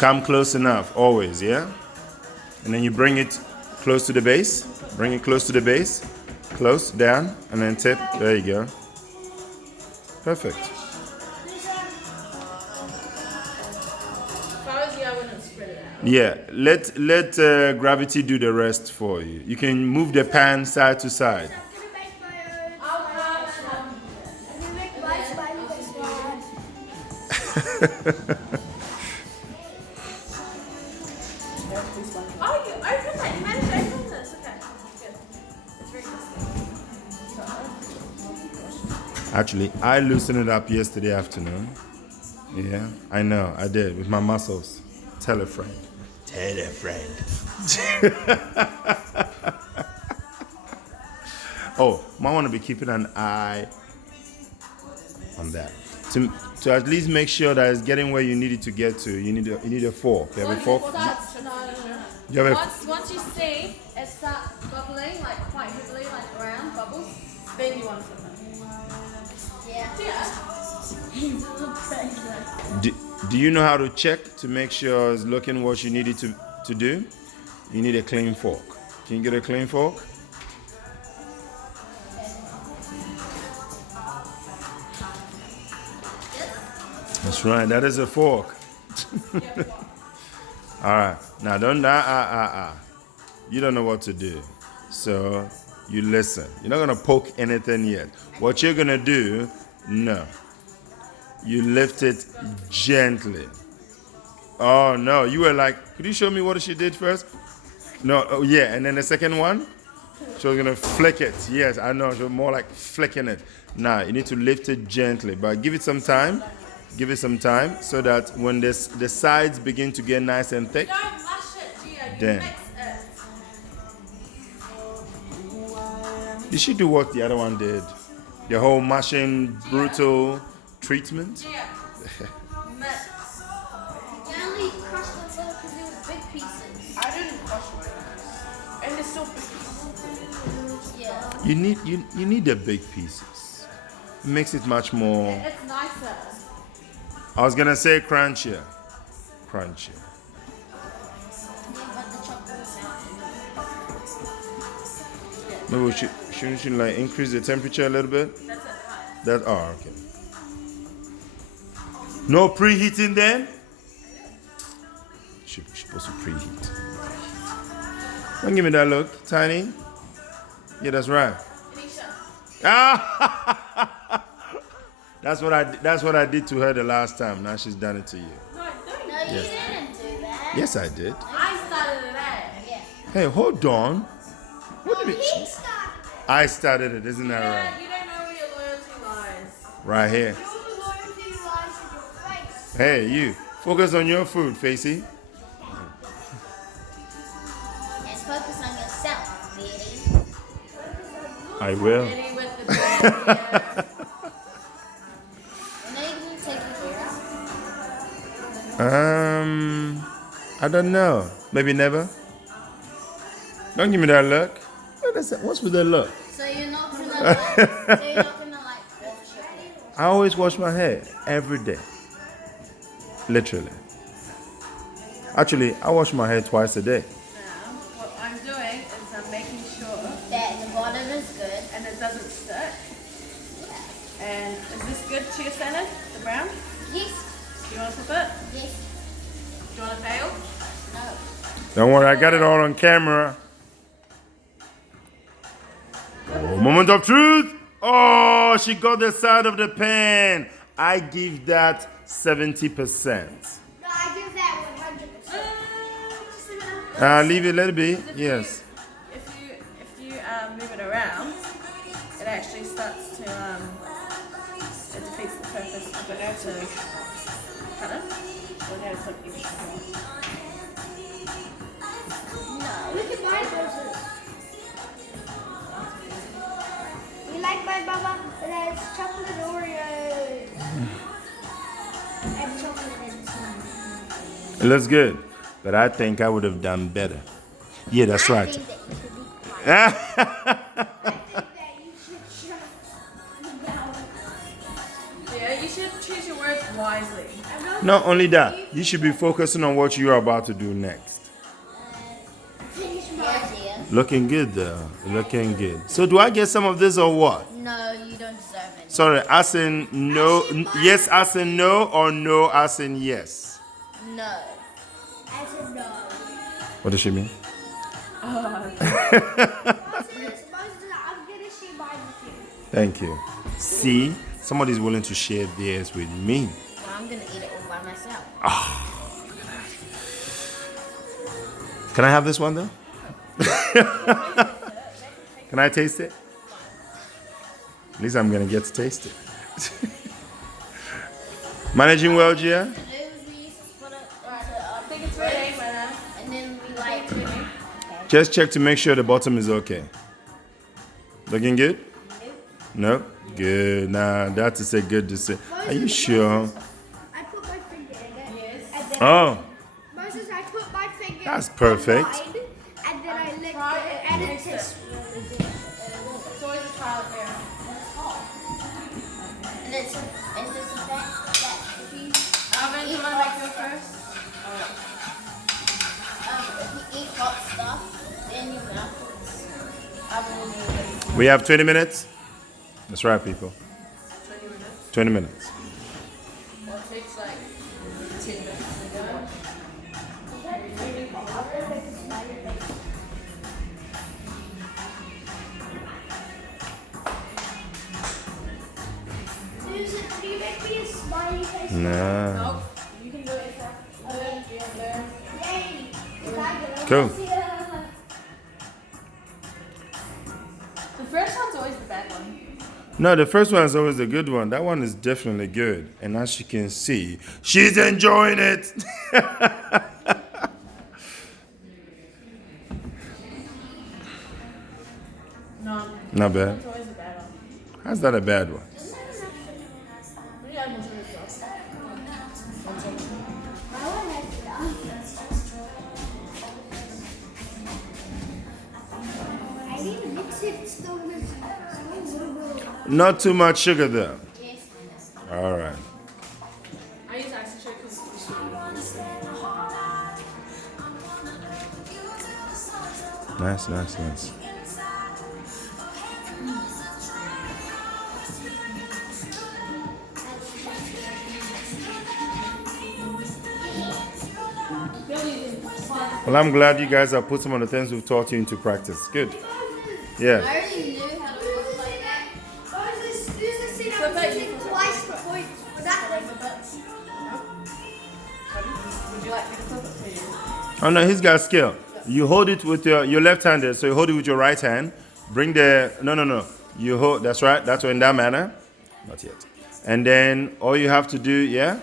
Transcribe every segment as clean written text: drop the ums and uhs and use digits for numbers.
Come close enough, always, yeah? And then you bring it close to the base. Bring it close to the base. Close, down, and then tip. There you go. Perfect. If I was you, I wouldn't spread it out. Yeah, let gravity do the rest for you. You can move the pan side to side. I'll have Oh, you open that. You managed to open this. Okay, good. It's very good. Actually, I loosened it up yesterday afternoon. Yeah, I know, I did with my muscles. Tell a friend. Tell a friend. Oh, might want to be keeping an eye on that. To at least make sure that it's getting where you need it to get to, you need a fork. You have a fork? You have a Once you see it start bubbling, like quite heavily, like around bubbles, then you want to flip it. Yeah. do you know how to check to make sure it's looking what you need it to do? You need a clean fork. Can you get a clean fork? That's right, that is a fork. All right, now don't you don't know what to do, so you listen. You're not gonna poke anything yet. What you're gonna do, no, you lift it gently. Oh no, you were like, could you show me what she did first? No, oh yeah, and then the second one, she was gonna flick it. Yes, I know, she was more like flicking it. Now you need to lift it gently, but give it some time. Give it some time so that when the sides begin to get nice and thick, Don't mash it, Gio. You then mix it. you should do what the other one did. The whole mashing brutal treatment. Gio. Mix. You only crushed it little because it was big pieces. I didn't crush mine. And it's still big pieces. Yeah. You need the big pieces. It makes it much more. It's nicer. I was gonna say crunchier. Crunchier. Yeah, but the chocolate is Maybe we shouldn't we like increase the temperature a little bit? That's it. Okay. No preheating then? Should supposed to preheat. Don't give me that look, Tiny. Yeah, that's right. Ah! That's what I did to her the last time. Now she's done it to you. No, don't. No, you didn't do that. Yes, I did. I started it out. Yeah. Hey, hold on. What do you mean? He started. I started it, isn't that right? You don't know where your loyalty lies. Right here. Your loyalty lies in your face. Hey, you. Focus on your food, Facey. And focus on yourself, Betty. I will. Really with the ball. When are you going to take your hair out? I don't know. Maybe never. Don't give me that look. What's with that look? So you're not gonna like, wash your hair. I always wash my hair every day. Literally. Actually, I wash my hair twice a day. Now, what I'm doing is I'm making sure That the bottom is good. and it doesn't stick. And is this good to your standard? The brown? Yes. Do you want to flip it? Yes. Do you want to fail? No. Don't worry, I got it all on camera. Oh, moment of truth. Oh, she got the side of the pan. I give that 70%. No, I give that 100%. Leave it, let it be. Yes. If you move it around, it actually starts to it defeats the purpose of it to cut it. So it has like extra. No. Look at my version. You like my baba? It has chocolate Oreos. And chocolate inside. It looks good. But I think I would have done better. Yeah, that's I right. think that you should be quiet. I think that you should shut down. Yeah, you should choose your words wisely. I'm not Not only that, you should be focusing on what you are about to do next. Finish mine. Looking good though. Looking good. So do I get some of this or what? No, you don't deserve it. Sorry, as in no, yes as in no, or no as in yes? No. As a no. What does she mean? I'm gonna share mine with you. Thank you. See, somebody's willing to share theirs with me. Well, I'm gonna eat it all by myself. Can I have this one though? Can I taste it? At least I'm gonna get to taste it. Managing well, Gia? We used to split it I think it's ready, man. and then we like. Just check to make sure the bottom is okay. Looking good? Nope. Good. Nah, that is a good decision. Are you sure? I put my finger in it. Yes. And then Oh, Moses, I put my finger. That's perfect. on mine, and then I licked Try it, it and and it taste tastes it. really delicious. It's always a trial and error. And it's a fact that if you Alvin, do you want to make your first? if you eat hot stuff, then your mouth Alvin will do it. we have 20 minutes? That's right, people. 20 minutes. 20 minutes. Well, it takes like 10 minutes to go. Susan, can you make me a smiley face? Nah. Nope. You can do it yourself. Yay! Is that good? Cool. The first one's always the bad one. No, the first one is always the good one. That one is definitely good. And as you can see, she's enjoying it. No. Not bad. It's always the bad one. How's that a bad one? We gotta measure it yourself. I need to mix it still with Not too much sugar though. Yes. All right. I use ice sugar because it's sweet. Nice, nice, nice. Well, I'm glad you guys have put some of the things we've taught you into practice. Good. Yeah. I already knew how to work like that. Flip it. Using twice the points for that Would you like me to flip it for you? Oh no, he's got skill. You hold it with your left-handed, so you hold it with your right hand. Bring the no. You hold. That's right. That's in that manner. Not yet. And then all you have to do, yeah,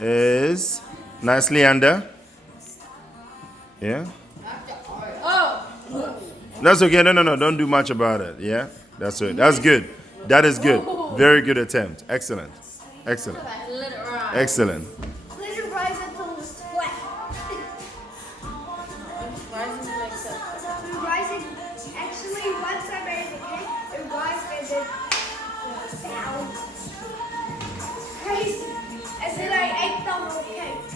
is nicely under. Yeah. Oh! That's okay. No. Don't do much about it. Yeah. That's it. That's good. That is good. Very good attempt. Excellent. Excellent. Let it ride. Excellent. Let it rise until it's flat. Rising makes it. It rising. Actually, once I made the cake, it rised and then down. It's crazy. And then I ate the whole cake.